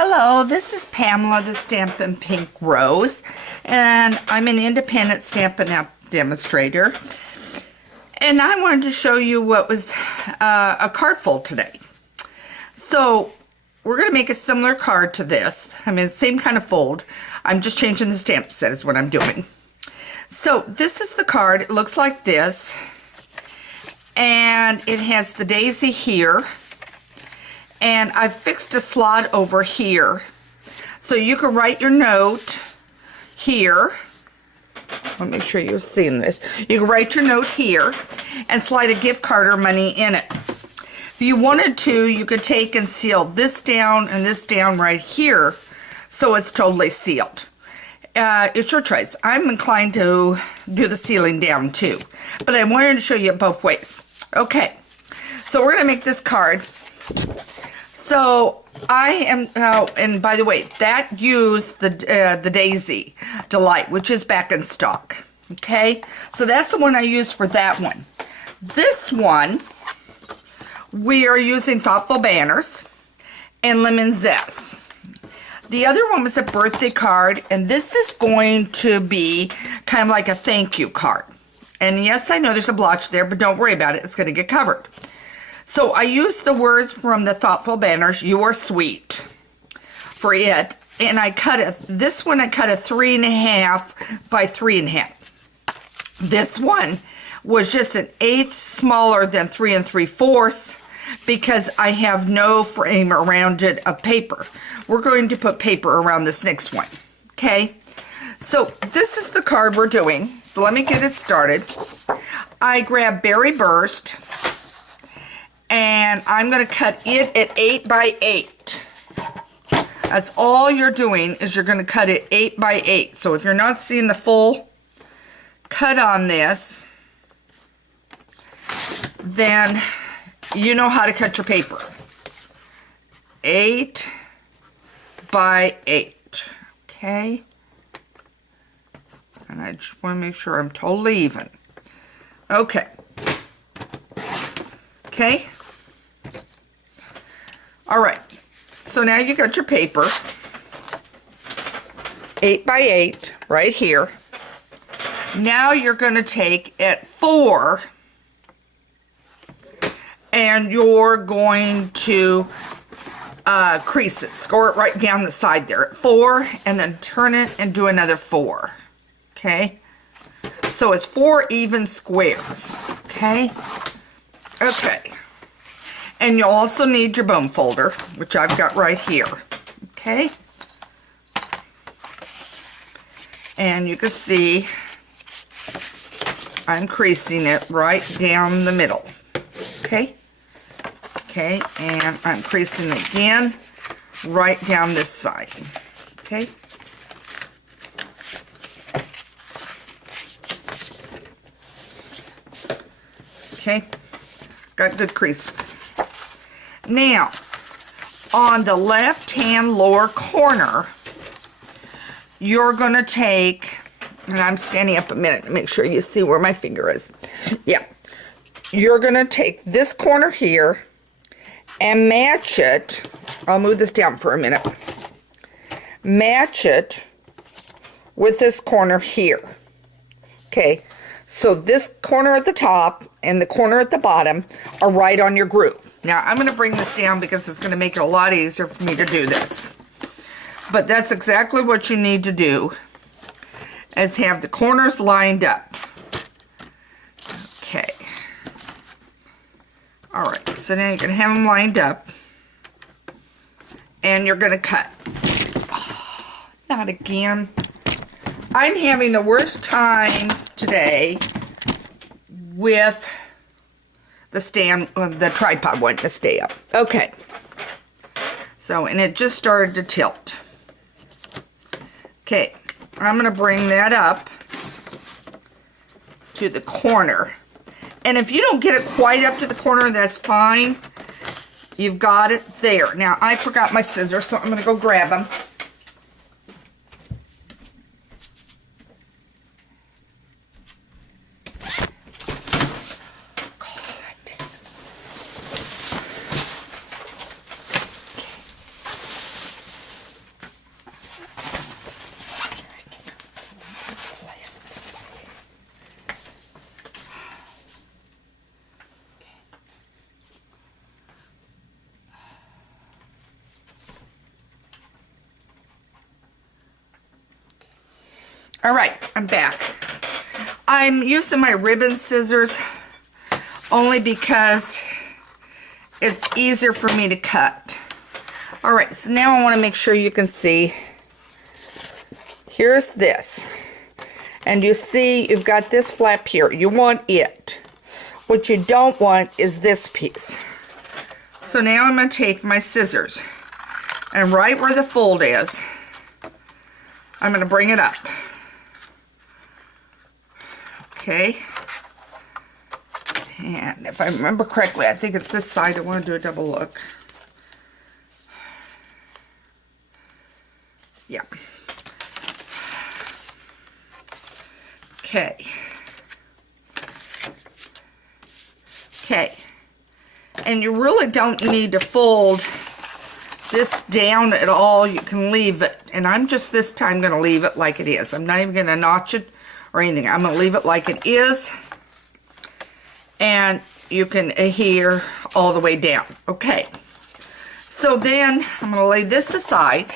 Hello, this is Pamela, the Stampin' Pink Rose, and I'm an independent Stampin' Up! Demonstrator. And I wanted to show you what was a card fold today. So, we're going to make a similar card to this. I mean, same kind of fold. I'm just changing the stamp set is what I'm doing. So, this is the card. It looks like this. And it has the daisy here. And I've fixed a slot over here. So you can write your note here. Let me make sure you're seeing this. You can write your note here and slide a gift card or money in it. If you wanted to, you could take and seal this down and this down right here so it's totally sealed. It's your choice. I'm inclined to do the sealing down too, but I wanted to show you it both ways. Okay, so we're going to make this card. So I am, and by the way, that used the Daisy Delight, which is back in stock. Okay, so that's the one I used for that one. This one, we are using Thoughtful Banners and Lemon Zest. The other one was a birthday card, and this is going to be kind of like a thank you card. And yes, I know there's a blotch there, but don't worry about it. It's going to get covered. So I used the words from the Thoughtful Banners, "You are sweet," for it. And I cut it, this one I cut a 3.5 by 3.5. This one was just an eighth smaller than 3 3/4 because I have no frame around it of paper. We're going to put paper around this next one, okay? So this is the card we're doing. So let me get it started. I grabbed Berry Burst. And I'm going to cut it at 8 by 8. That's all you're doing is you're going to cut it 8 by 8. So if you're not seeing the full cut on this, then you know how to cut your paper. 8 by 8. Okay? And I just want to make sure I'm totally even. Okay. Okay? All right, so now you got your paper, 8 by 8, right here. Now you're going to take at 4, and you're going to crease it, score it right down the side there at 4, and then turn it and do another 4, okay? So it's 4 even squares, okay? Okay. And you'll also need your bone folder, which I've got right here. Okay? And you can see I'm creasing it right down the middle. Okay? Okay, and I'm creasing it again right down this side. Okay? Okay? Got good creases. Now, on the left-hand lower corner, you're going to take, and I'm standing up a minute to make sure you see where my finger is. Yeah. You're going to take this corner here and match it. I'll move this down for a minute. Match it with this corner here. Okay. So this corner at the top and the corner at the bottom are right on your groove. Now I'm going to bring this down because it's going to make it a lot easier for me to do this. But that's exactly what you need to do, is have the corners lined up. Okay. Alright, so now you're going to have them lined up. And you're going to cut. Oh, not again. I'm having the worst time today with the stand, the tripod wanting to stay up. Okay. So, and it just started to tilt. Okay, I'm going to bring that up to the corner. And if you don't get it quite up to the corner, that's fine. You've got it there. Now, I forgot my scissors, so I'm going to go grab them. All right, I'm back. I'm using my ribbon scissors only because it's easier for me to cut. All right, so now I want to make sure you can see. Here's this. And you see you've got this flap here. You want it. What you don't want is this piece. So now I'm going to take my scissors and right where the fold is, I'm going to bring it up. Okay. And if I remember correctly, I think it's this side. I want to do a double look. Yeah. Okay. Okay. And you really don't need to fold this down at all. You can leave it. And I'm just this time going to leave it like it is. I'm not even going to notch it or anything. I'm going to leave it like it is. And you can adhere all the way down. Okay. So then I'm going to lay this aside.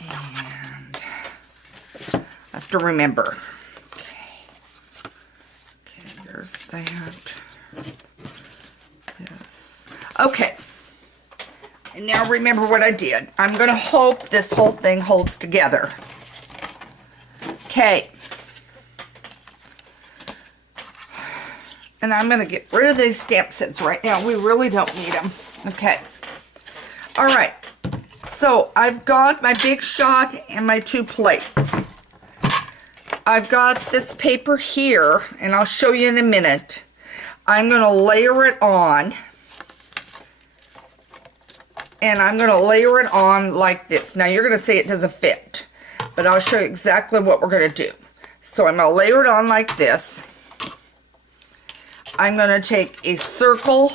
And I have to remember. Okay, there's that. Yes. Okay. And now remember what I did. I'm going to hope this whole thing holds together. Okay. And I'm going to get rid of these stamp sets right now. We really don't need them. Okay. All right. So I've got my Big Shot and my 2 plates. I've got this paper here, and I'll show you in a minute. I'm going to layer it on. And I'm going to layer it on like this. Now you're going to say it doesn't fit, but I'll show you exactly what we're going to do. So I'm going to layer it on like this. I'm going to take a circle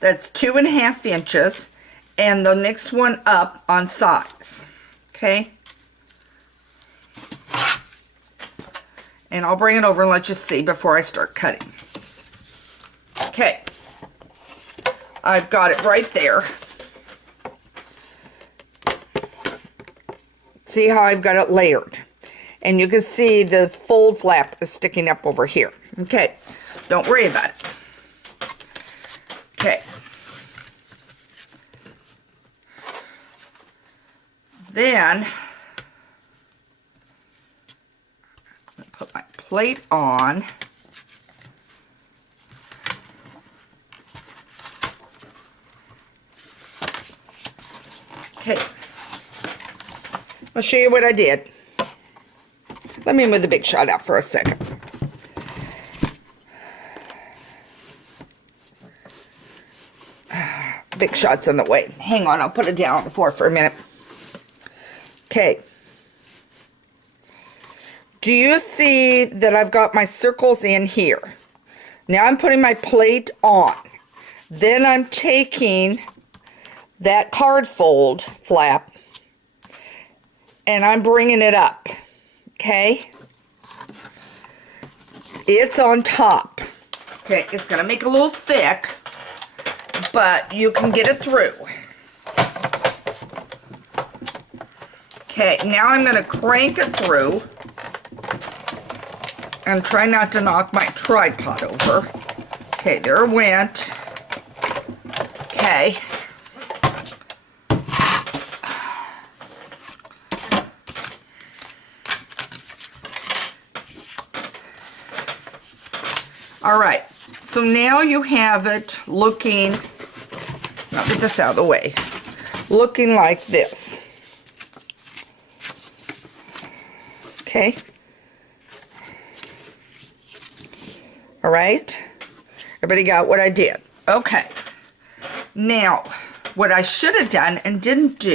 that's 2.5 inches and the next one up on size. Okay? And I'll bring it over and let you see before I start cutting. Okay. I've got it right there. See how I've got it layered? And you can see the fold flap is sticking up over here. Okay. Don't worry about it. Okay. Then, I'm going to put my plate on. Okay. I'll show you what I did. Let me move the Big Shot out for a second. Big Shot's in the way. Hang on, I'll put it down on the floor for a minute. Okay. Do you see that I've got my circles in here? Now I'm putting my plate on. Then I'm taking that card fold flap and I'm bringing it up. Okay? It's on top. Okay, it's going to make it a little thick, but you can get it through. Okay, now I'm going to crank it through and try not to knock my tripod over. Okay, there it went. Okay. All right, so now you have it looking, I'll get this out of the way, looking like this. Okay. All right. Everybody got what I did? Okay. Now, what I should have done and didn't do,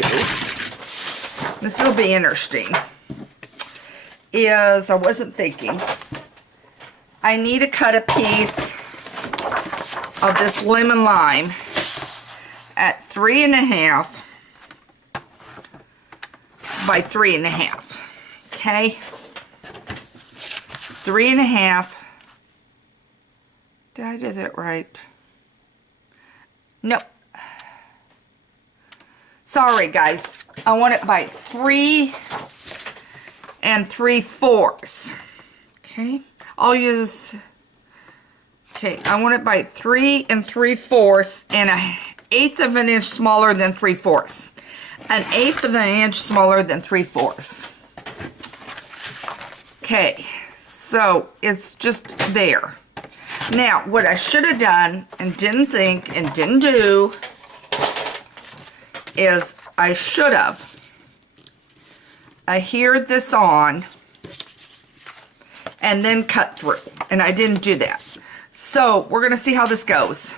this will be interesting, is I wasn't thinking. I need to cut a piece of this lemon lime at 3.5 by 3.5. Okay, 3.5. Did I do that right? Nope. Sorry, guys. I want it by 3 3/4. Okay. I'll use... Okay, I want it by 3 3/4 and 1/8 of an inch smaller than 3/4. 1/8 of an inch smaller than 3/4. Okay, so it's just there. Now, what I should have done and didn't think and didn't do is I should have adhered this on and then cut through, and I didn't do that. So we're going to see how this goes.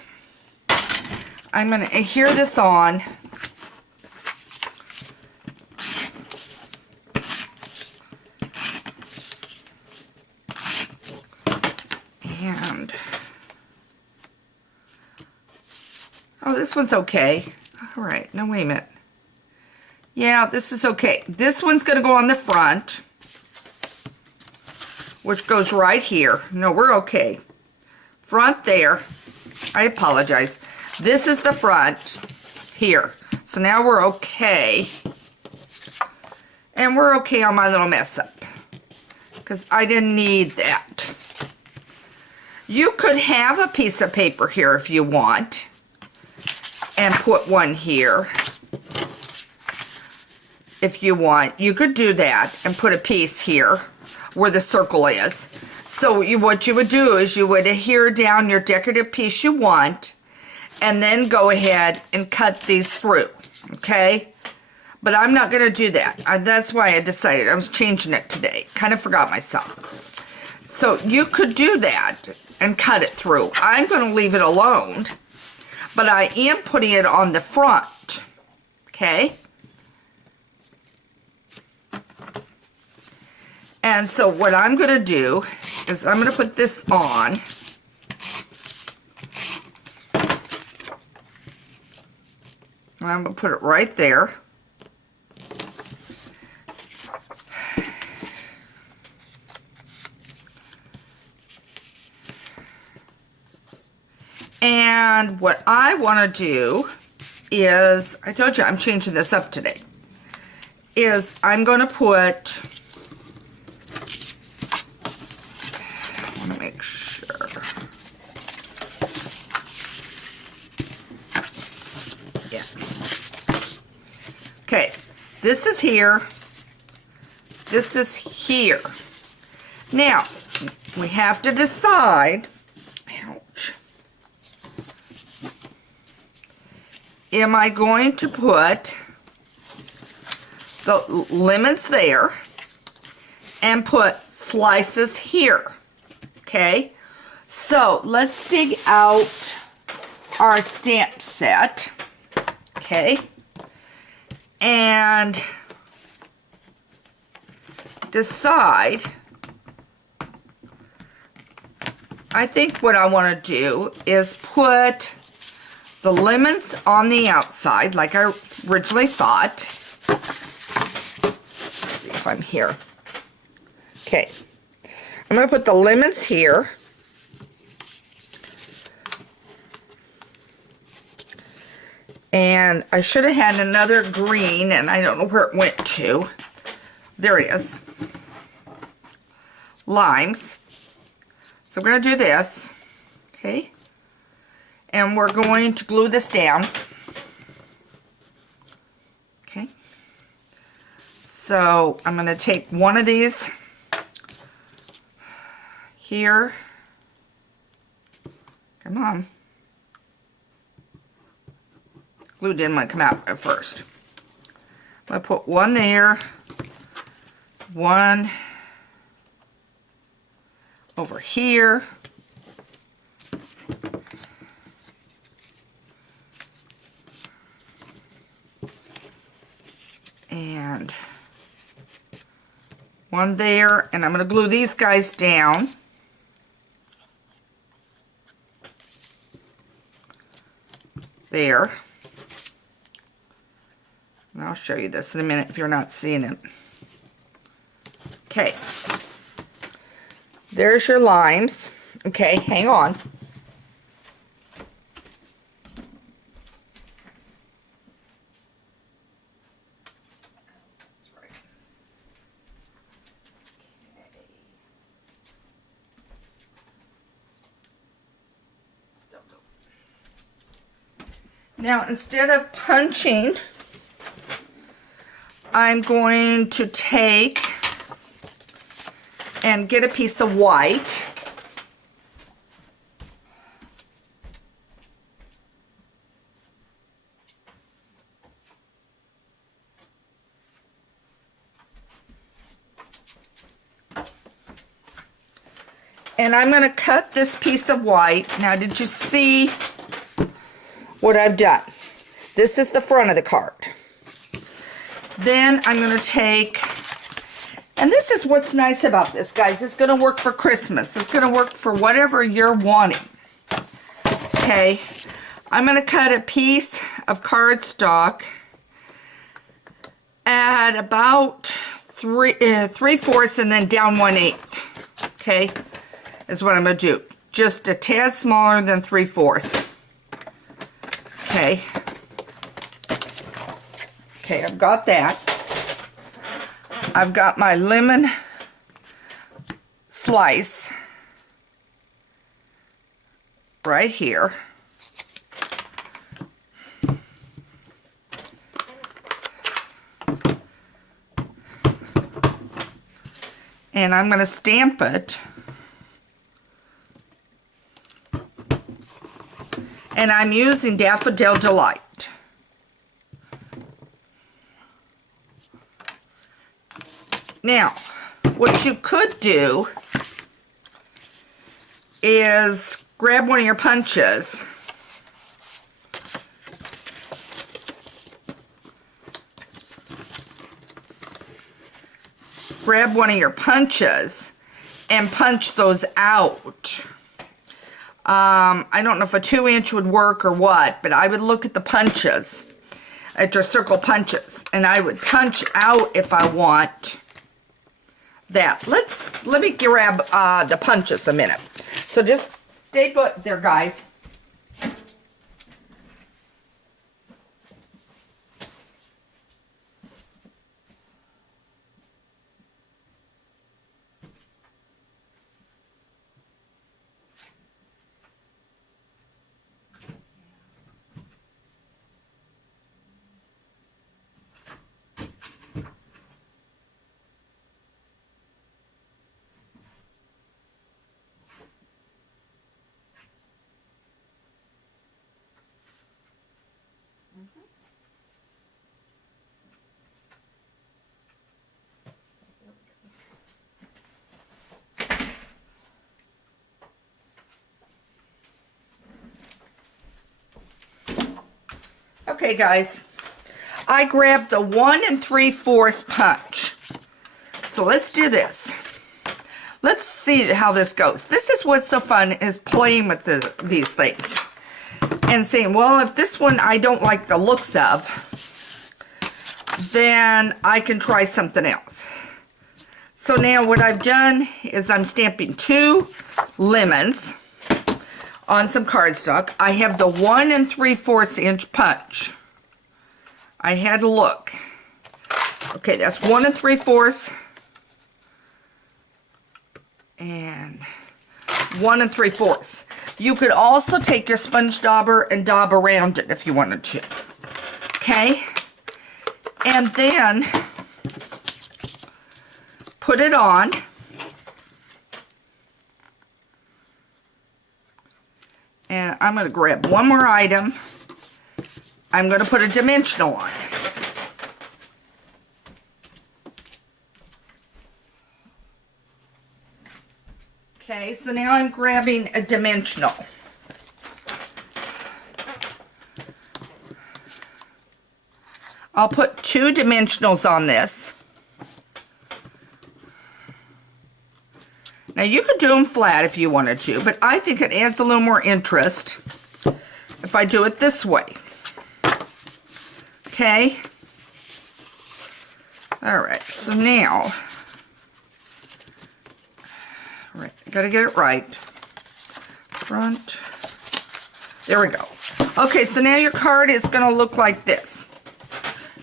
I'm going to adhere this on. And, oh, this one's okay. All right, now wait a minute. Yeah, this is okay. This one's going to go on the front, which goes right here. No, we're okay. Front there. I apologize. This is the front here. So now we're okay. And we're okay on my little mess up, because I didn't need that. You could have a piece of paper here if you want and put one here. If you want, you could do that and put a piece here where the circle is. So what you would do is you would adhere down your decorative piece you want and then go ahead and cut these through, okay? But I'm not going to do that. That's why I decided I was changing it today. Kind of forgot myself. So you could do that and cut it through. I'm going to leave it alone, but I am putting it on the front, okay? And so what I'm going to do is I'm going to put this on. And I'm going to put it right there. And what I want to do is, I told you I'm changing this up today, is I'm going to put... make sure. Yeah. Okay, this is here. This is here. Now, we have to decide, ouch. Am I going to put the lemons there and put slices here? Okay, so let's dig out our stamp set, okay, and decide. I think what I want to do is put the lemons on the outside like I originally thought. Let's see if I'm here. Okay. I'm going to put the lemons here. And I should have had another green, and I don't know where it went to. There it is. Limes. So we're going to do this. Okay. And we're going to glue this down. Okay. So I'm going to take one of these here. Come on. Glue didn't want to come out at first. I'm going to put one there, one over here, and one there, and I'm going to glue these guys down. There. And I'll show you this in a minute if you're not seeing it. Okay. There's your limes. Okay, hang on. Now, instead of punching, I'm going to take and get a piece of white. And I'm going to cut this piece of white. Now, did you see what I've done? This is the front of the card. Then I'm going to take, and this is what's nice about this, guys. It's going to work for Christmas. It's going to work for whatever you're wanting. Okay. I'm going to cut a piece of cardstock at about 3/4 and then down 1/8. Okay. Is what I'm going to do. Just a tad smaller than 3/4. Okay. Okay, I've got that. I've got my lemon slice right here. And I'm going to stamp it. And I'm using Daffodil Delight. Now, what you could do is grab one of your punches. Grab one of your punches and punch those out. I don't know if a 2-inch would work or what, but I would look at the punches, at your circle punches, and I would punch out if I want that. Let me grab the punches a minute. So just stay put there, guys. Okay, guys, I grabbed the 1 3/4 punch. So let's do this. Let's see how this goes. This is what's so fun, is playing with these things and saying, well, if this one I don't like the looks of, then I can try something else. So now what I've done is I'm stamping 2 lemons on some cardstock. I have the 1 3/4 inch punch. I had to look. Okay, that's 1 3/4 and 1 3/4. You could also take your sponge dauber and daub around it if you wanted to. Okay, and then put it on. And I'm going to grab one more item. I'm going to put a dimensional on. Okay, so now I'm grabbing a dimensional. I'll put 2 dimensionals on this. Now you could do them flat if you wanted to, but I think it adds a little more interest if I do it this way. Okay. All right, so now, gotta get it right. Front. There we go. Okay, so now your card is gonna look like this.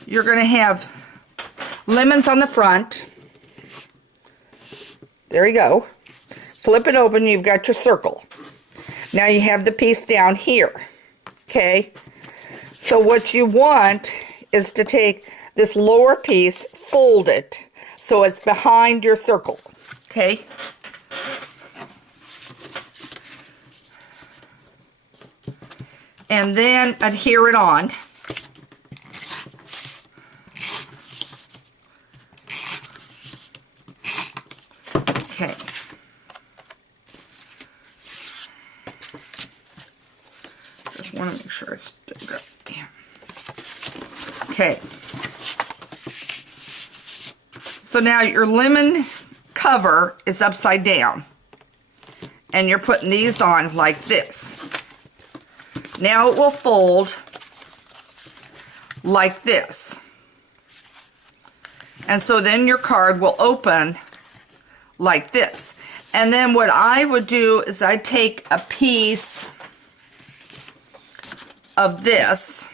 You're gonna have lemons on the front. There you go. Flip it open, you've got your circle. Now you have the piece down here. Okay? So what you want is to take this lower piece, fold it, so it's behind your circle, okay? And then adhere it on. Okay. Just want to make sure it's good. Yeah. Okay. So now your lemon cover is upside down. And you're putting these on like this. Now it will fold like this. And so then your card will open like this. And then what I would do is I'd take a piece of this.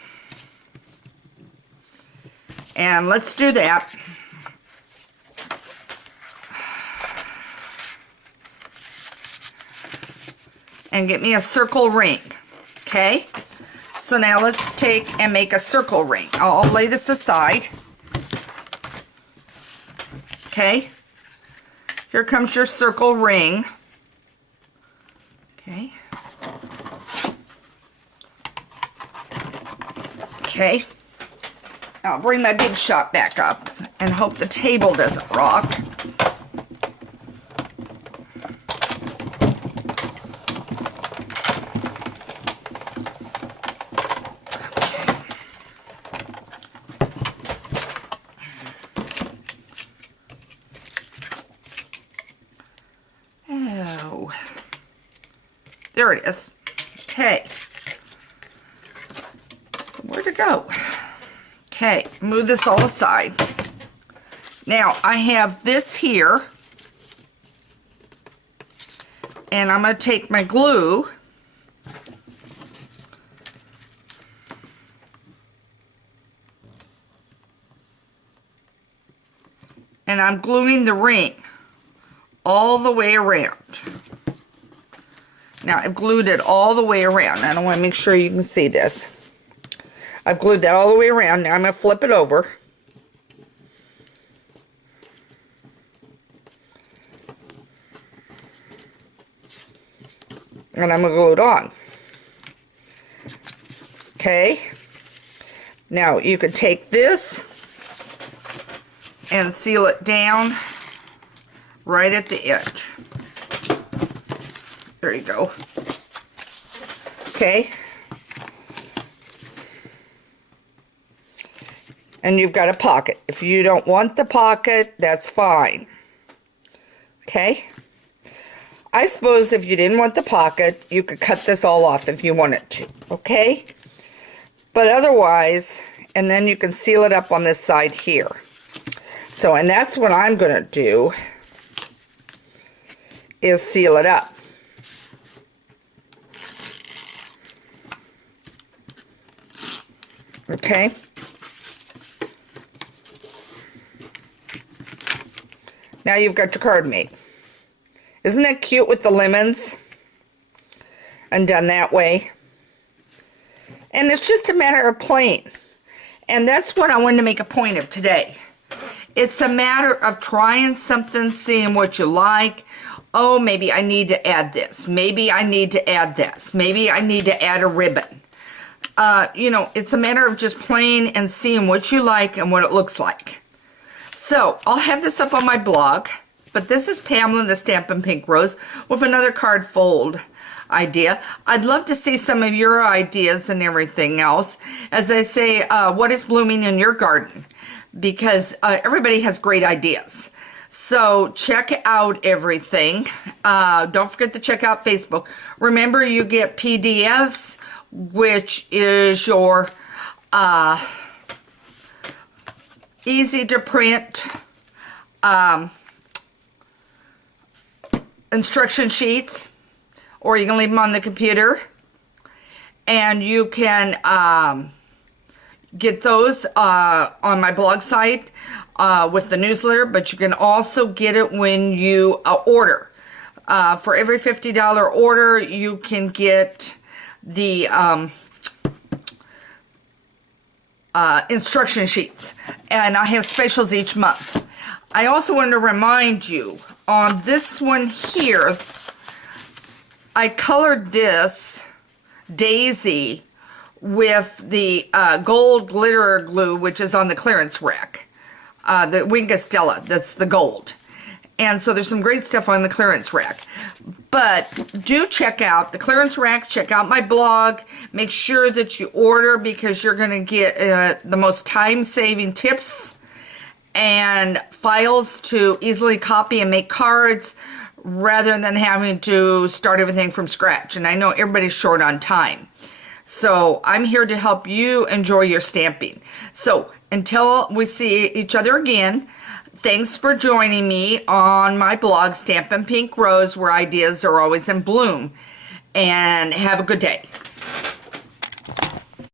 And let's do that. And get me a circle ring. Okay, so now let's take and make a circle ring. I'll lay this aside. Okay, here comes your circle ring. Okay. Okay, I'll bring my Big Shot back up and hope the table doesn't rock. There it is. Okay. So where to go? Okay, move this all aside. Now I have this here. And I'm going to take my glue. And I'm gluing the ring all the way around. Now, I've glued it all the way around. I want to make sure you can see this. I've glued that all the way around. Now, I'm going to flip it over. And I'm going to glue it on. Okay. Now, you could take this and seal it down right at the edge. There you go. Okay. And you've got a pocket. If you don't want the pocket, that's fine. Okay. I suppose if you didn't want the pocket, you could cut this all off if you wanted to. Okay. But otherwise, and then you can seal it up on this side here. So, and that's what I'm going to do, is seal it up. Okay. Now you've got your card made. Isn't that cute with the lemons? And done that way. And it's just a matter of playing. And that's what I wanted to make a point of today. It's a matter of trying something, seeing what you like. Oh, maybe I need to add this. Maybe I need to add this. Maybe I need to add a ribbon. You know, it's a matter of just playing and seeing what you like and what it looks like. So, I'll have this up on my blog. But this is Pamela the Stampin' Pink Rose with another card fold idea. I'd love to see some of your ideas and everything else. As I say, what is blooming in your garden? Because everybody has great ideas. So check out everything. Don't forget to check out Facebook. Remember, you get PDFs, which is your easy to print instruction sheets, or you can leave them on the computer, and you can get those on my blog site with the newsletter, but you can also get it when you order. For every $50 order, you can get the instruction sheets, and I have specials each month. I also want to remind you on this one here, I colored this daisy with the gold glitter glue, which is on the clearance rack. The Wink Stella, that's the gold. And so there's some great stuff on the clearance rack. But do check out the clearance rack, check out my blog, make sure that you order because you're going to get the most time-saving tips and files to easily copy and make cards rather than having to start everything from scratch. And I know everybody's short on time. So I'm here to help you enjoy your stamping. So until we see each other again, thanks for joining me on my blog, Stampin' Pink Rose, where ideas are always in bloom. And have a good day.